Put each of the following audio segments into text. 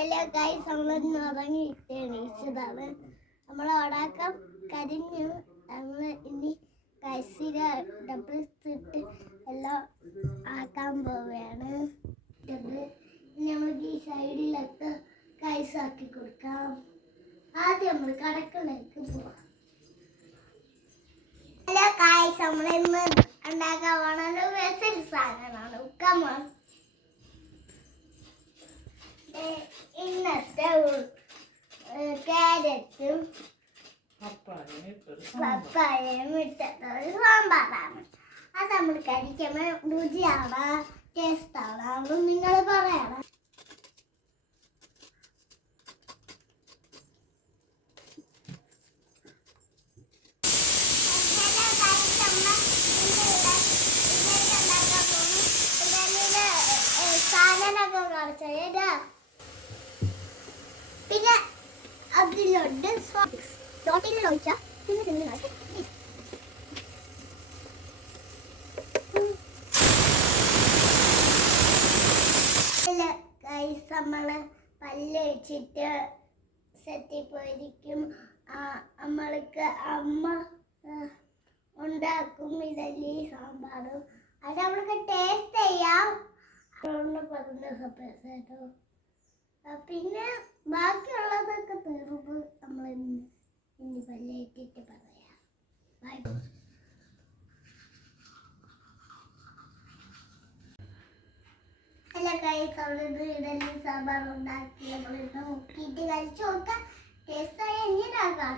എല്ലാ ഗൈസ് നമ്മളൊന്ന് ഉറങ്ങിയിട്ട് എണീച്ചതാണ്. നമ്മൾ ഓടാക്കം കരിഞ്ഞു. നമ്മൾ ഇനി കൈസിര ഡബിൾ ഇട്ട് എല്ലാം ആക്കാൻ പോവുകയാണ്. നമുക്ക് ഈ സൈഡിലൊക്കെ കൈസാക്കി കൊടുക്കാം. ആദ്യം നമ്മൾ കടക്കളിലേക്ക് പോവാം. ഹലോ ഗൈസ്, നമ്മളിന്ന് ഉണ്ടാക്കാൻ പോകുന്നത് വെസൽ സാധനമാണ്. ഉക്കമാണ് ഇന്നത്തെ ക്യാരറ്റും പപ്പായയും ഇട്ടിട്ടൊരു സാമ്പാറാണ്. അത് നമ്മൾ കഴിക്കുമ്പോൾ രുചിയാണ്, ടേസ്റ്റാണ്. അത് നിങ്ങൾ പറയണം. സാധനമൊക്കെ കാണിച്ചാ പിന്നെ അതിലോട്ട് ടോട്ടിൽ ഒഴിച്ചാൽ പിന്നെ നമ്മള് പല്ല് വെച്ചിട്ട് സെറ്റിൽ പോയിരിക്കും. നമ്മൾക്ക് അമ്മ ഉണ്ടാക്കും ഇഡലി സാമ്പാറും. അത് നമ്മൾക്ക് ടേസ്റ്റ് ചെയ്യാം. പറഞ്ഞ സർപ്രൈസായിട്ടോ. പിന്നെ ബാക്കിയുള്ളതൊക്കെ തീർന്ന് നമ്മൾ ഇനി പല്ലേറ്റിട്ട് പറയാം. ബൈ. അല്ല ഗൈസ്, നമ്മളിത് ഇഡലി സാമ്പാർ ഉണ്ടാക്കി നമ്മളിന്ന് നോക്കിയിട്ട് കഴിച്ചു നോക്കാം. ടേസ്റ്റായി എങ്ങനെയാകാം.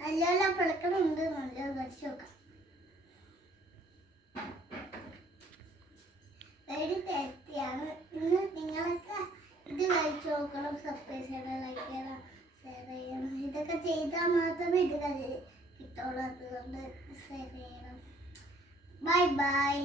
നല്ല പിളക്കണുണ്ട്. നല്ല കഴിച്ചു നോക്കാം. വെരി ടേസ്റ്റിയാണ്. ഇന്ന് നിങ്ങളൊക്കെ ഇത് കഴിച്ചു നോക്കണം. സർപ്രൈസ് ചെയ്യണം, ലൈക്ക് ചെയ്യണം, ഷെയർ ചെയ്യണം. ഇതൊക്കെ ചെയ്താൽ മാത്രമേ ഇത് കിട്ടുള്ളൂ. അതുകൊണ്ട് ഷെയർ ചെയ്യണം. Bye bye.